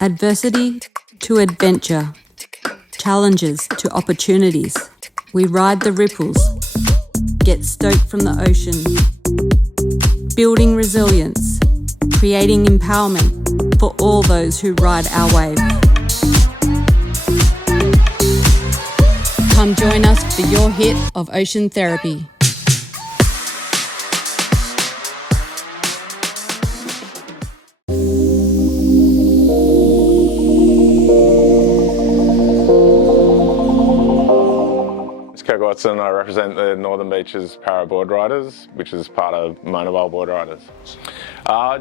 Adversity to adventure, challenges to opportunities. We ride the ripples, get stoked from the ocean, building resilience, creating empowerment for all those who ride our wave. Come join us for your hit of ocean therapy. Watson, I represent the Northern Beaches Para Boardriders, which is part of Mona Vale Boardriders.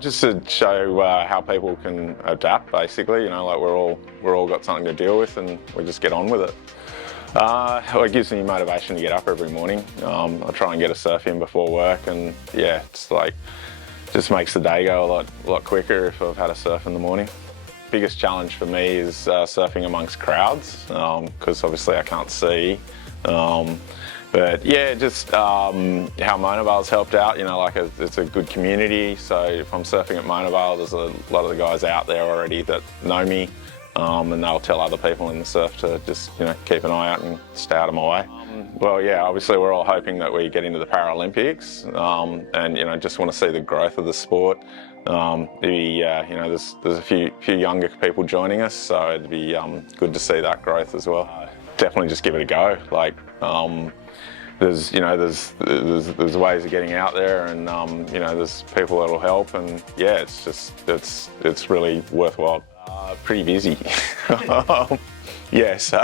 Just to show how people can adapt, basically. You know, like we're all got something to deal with, and we just get on with it. It gives me motivation to get up every morning. I try and get a surf in before work, and yeah, it's like just makes the day go a lot quicker if I've had a surf in the morning. Biggest challenge for me is surfing amongst crowds, because obviously I can't see. But yeah, just how Mona Vale's helped out, you know, like it's a good community. So if I'm surfing at Mona Vale, there's a lot of the guys out there already that know me, and they'll tell other people in the surf to just, you know, keep an eye out and stay out of my way. Well, yeah, obviously we're all hoping that we get into the Paralympics, and, you know, just want to see the growth of the sport. You know, there's a few younger people joining us, so it'd be good to see that growth as well. Definitely just give it a go. Like, there's ways of getting out there, and you know, there's people that'll help, and yeah, it's really worthwhile. Pretty busy. Yeah, so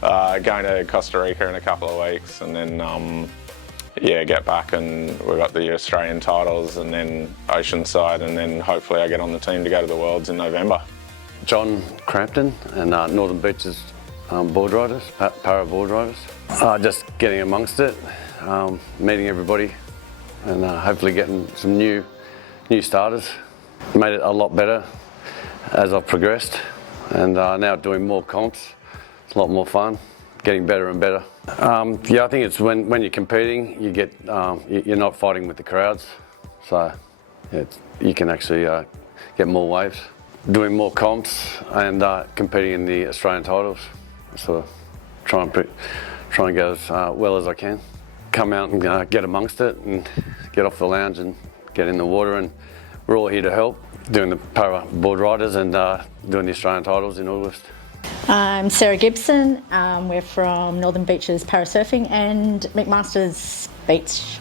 going to Costa Rica in a couple of weeks, and then yeah, get back, and we've got the Australian titles, and then Oceanside, and then hopefully I get on the team to go to the Worlds in November. John Crampton and Northern Beaches Boardriders, Para Boardriders. Just getting amongst it, meeting everybody, and hopefully getting some new starters. Made it a lot better as I've progressed, and now doing more comps. It's a lot more fun, getting better and better. Yeah, I think it's when you're competing, you get you're not fighting with the crowds, so yeah, you can actually get more waves. Doing more comps and competing in the Australian titles. So try and get as well as I can. Come out and get amongst it and get off the lounge and get in the water, and we're all here to help. Doing the Para Boardriders and doing the Australian titles in August. I'm Sarah Gibson. We're from Northern Beaches Para Surfing and McMaster's Beach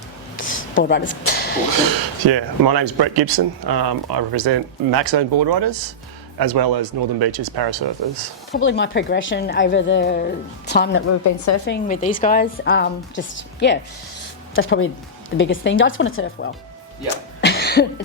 Boardriders. Yeah, my name's Brett Gibson. I represent Maxone Boardriders as well as Northern Beaches Para Surfers. Probably my progression over the time that we've been surfing with these guys, yeah, that's probably the biggest thing. I just want to surf well. Yeah.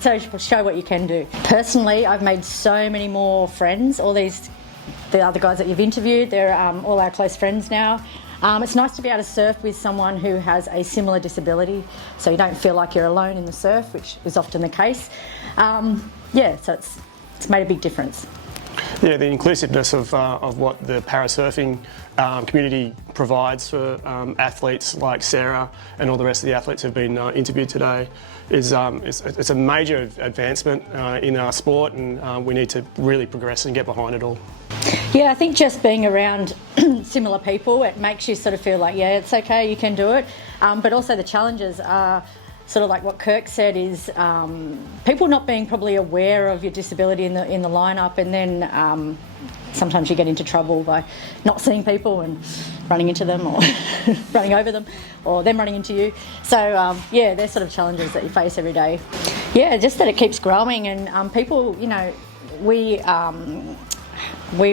So show what you can do. Personally, I've made so many more friends. The other guys that you've interviewed, they're all our close friends now. It's nice to be able to surf with someone who has a similar disability, so you don't feel like you're alone in the surf, which is often the case. Yeah, so it's made a big difference. Yeah, the inclusiveness of what the parasurfing community provides for athletes like Sarah and all the rest of the athletes who've been interviewed today is it's a major advancement in our sport, and we need to really progress and get behind it all. Yeah, I think just being around similar people, it makes you sort of feel like, yeah, it's okay, you can do it. But also the challenges are sort of like what Kirk said, is people not being probably aware of your disability in the lineup, and then sometimes you get into trouble by not seeing people and running into them, or running over them, or them running into you. So yeah, they're sort of challenges that you face every day. Yeah, just that it keeps growing, and people, you know, we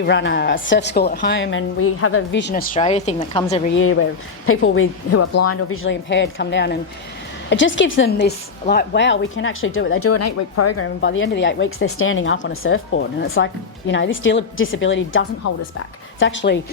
run a surf school at home, and we have a Vision Australia thing that comes every year where people who are blind or visually impaired come down, and it just gives them this, like, wow, we can actually do it. They do an 8-week program, and by the end of the 8 weeks, they're standing up on a surfboard. And it's like, you know, this disability doesn't hold us back. It's actually,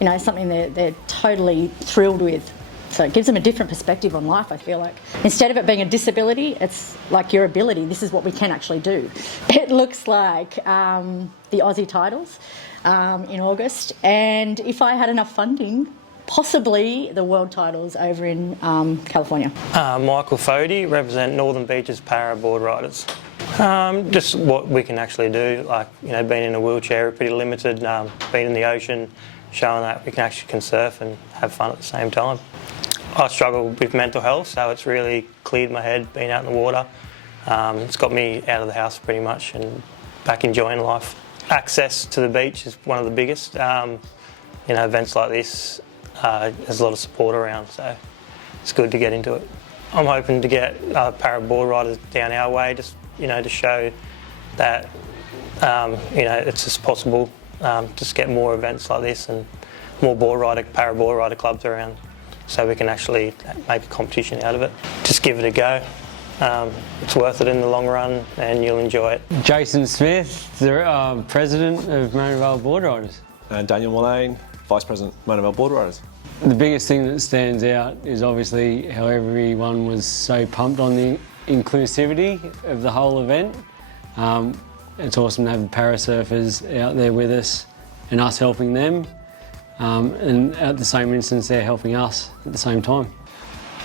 you know, something they're totally thrilled with. So it gives them a different perspective on life, I feel like. Instead of it being a disability, it's like your ability. This is what we can actually do. It looks like the Aussie titles in August. And if I had enough funding, possibly the world titles over in California. Michael Fody, represent Northern Beaches Para Boardriders. Just what we can actually do, like, you know, being in a wheelchair, pretty limited, being in the ocean, showing that we can surf and have fun at the same time. I struggle with mental health, so it's really cleared my head being out in the water. It's got me out of the house pretty much and back enjoying life. Access to the beach is one of the biggest. You know, events like this, there's a lot of support around, so it's good to get into it. I'm hoping to get para board riders down our way, just, you know, to show that you know, it's just possible. Just get more events like this and more para board rider clubs around, so we can actually make a competition out of it. Just give it a go. It's worth it in the long run, and you'll enjoy it. Jason Smith, the president of Mona Vale Boardriders. And Daniel Mullane, vice president, Mona Vale Boardriders. The biggest thing that stands out is obviously how everyone was so pumped on the inclusivity of the whole event. It's awesome to have the para surfers out there with us and us helping them, and at the same instance they're helping us at the same time.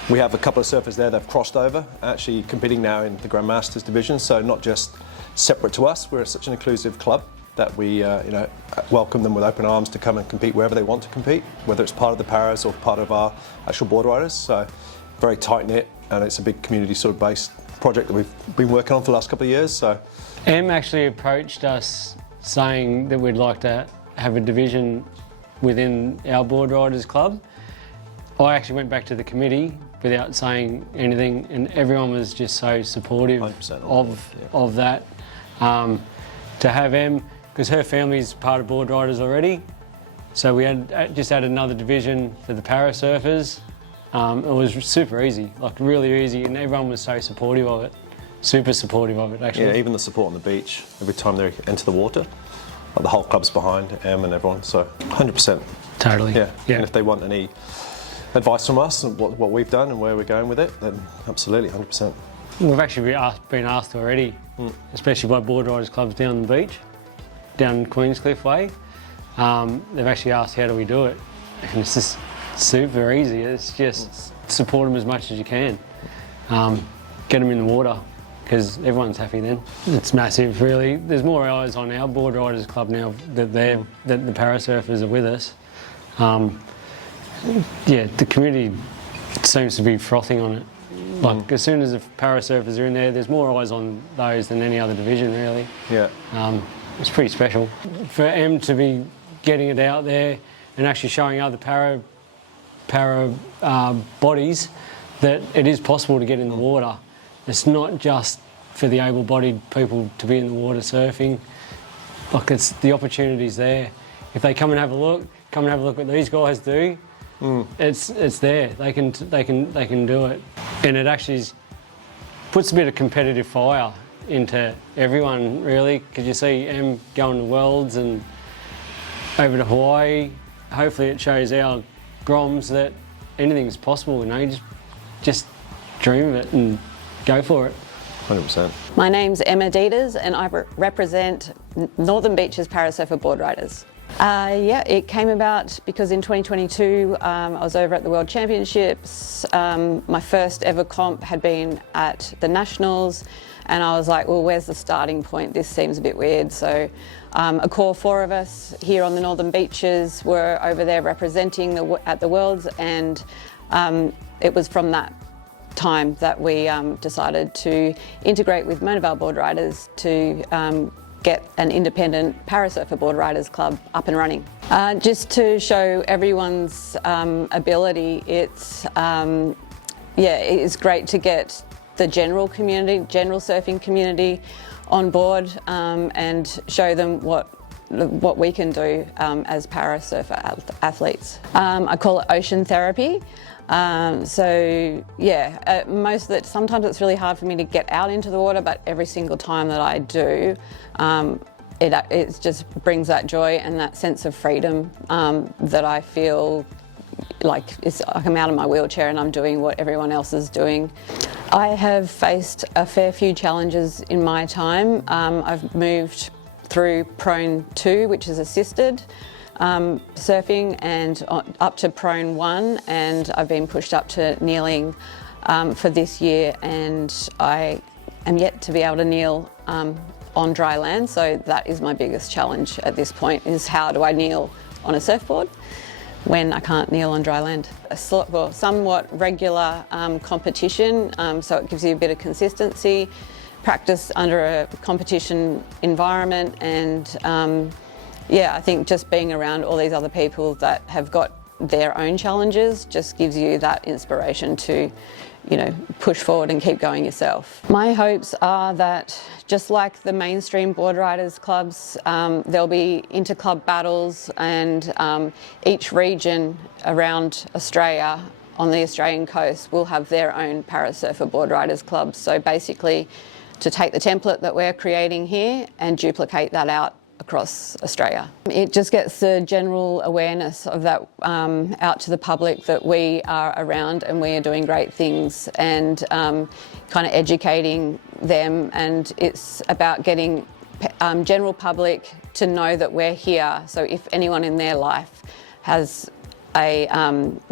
We have a couple of surfers there that have crossed over, actually competing now in the Grandmasters division, so not just separate to us. We're such an inclusive club that we you know, welcome them with open arms to come and compete wherever they want to compete, whether it's part of the paras or part of our actual board riders. So very tight knit, and it's a big community sort of based project that we've been working on for the last couple of years. So Em actually approached us saying that we'd like to have a division within our board riders club. I actually went back to the committee without saying anything, and everyone was just so supportive of that. To have Em, because her family's part of Boardriders already, so we had just added another division for the para surfers. It was super easy, like really easy, and everyone was so supportive of it. Super supportive of it, actually. yeah, even the support on the beach every time they enter the water. Like the whole club's behind Em and everyone, so 100%. Totally. Yeah. Yeah. And if they want any advice from us and what we've done and where we're going with it, then absolutely 100%. We've actually been asked already, especially by Boardriders clubs down the beach, down Queenscliff Way. They've actually asked how do we do it, and it's just super easy. It's just support them as much as you can, get them in the water, because everyone's happy then. It's massive, really. There's more eyes on our Boardriders club now that the para surfers are with us. Yeah, the community seems to be frothing on it. Like, as soon as the para surfers are in there, there's more eyes on those than any other division, really. Yeah. It's pretty special. For Em to be getting it out there and actually showing other para bodies that it is possible to get in the water. It's not just for the able-bodied people to be in the water surfing. Like, it's the opportunity's there. If they come and have a look what these guys do. It's there. They can do it, and it actually puts a bit of competitive fire into everyone, really, because you see Em going to Worlds and over to Hawaii. Hopefully, it shows our Groms that anything's possible. You know, just dream of it and go for it. 100%. My name's Emma Dieters, and I represent Northern Beaches Para Surfer Boardriders. Yeah, it came about because in 2022 I was over at the World Championships. My first ever comp had been at the Nationals, and I was like, well, where's the starting point? This seems a bit weird. So a core 4 of us here on the Northern Beaches were over there representing at the Worlds, and it was from that time that we decided to integrate with Mona Vale Boardriders to get an independent para surfer boardriders club up and running. Just to show everyone's ability, it's it is great to get the general surfing community on board and show them what we can do as para surfer athletes. I call it ocean therapy. So yeah, most of it, sometimes it's really hard for me to get out into the water, but every single time that I do, it just brings that joy and that sense of freedom that I feel like I'm out of my wheelchair and I'm doing what everyone else is doing. I have faced a fair few challenges in my time. I've moved through Prone 2, which is assisted surfing, and up to Prone 1, and I've been pushed up to kneeling for this year, and I am yet to be able to kneel on dry land, so that is my biggest challenge at this point, is how do I kneel on a surfboard when I can't kneel on dry land. A somewhat regular competition, so it gives you a bit of consistency, practice under a competition environment, and yeah, I think just being around all these other people that have got their own challenges just gives you that inspiration to, you know, push forward and keep going yourself. My hopes are that, just like the mainstream board riders clubs, there'll be inter-club battles, and each region around Australia on the Australian coast will have their own para surfer board riders clubs. So basically, to take the template that we're creating here and duplicate that out across Australia. It just gets the general awareness of that out to the public, that we are around and we are doing great things, and kind of educating them. And it's about getting general public to know that we're here. So if anyone in their life has a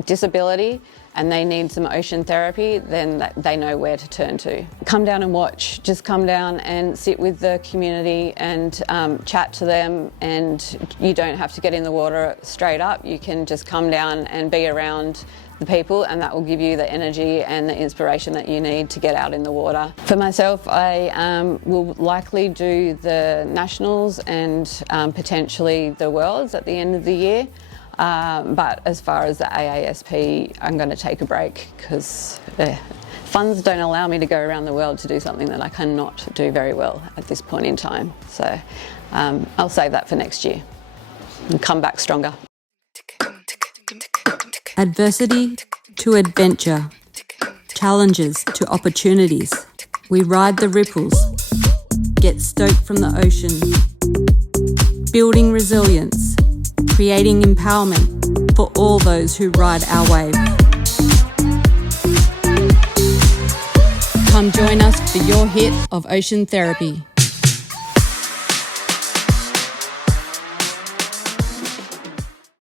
disability and they need some ocean therapy, then they know where to turn to. Come down and watch. Just come down and sit with the community and chat to them, and you don't have to get in the water straight up. You can just come down and be around the people, and that will give you the energy and the inspiration that you need to get out in the water. For myself, I will likely do the Nationals and potentially the Worlds at the end of the year. But as far as the AASP, I'm going to take a break because funds don't allow me to go around the world to do something that I cannot do very well at this point in time. So I'll save that for next year and come back stronger. Adversity to adventure, challenges to opportunities. We ride the ripples, get stoked from the ocean, building resilience, creating empowerment for all those who ride our wave. Come join us for your hit of ocean therapy.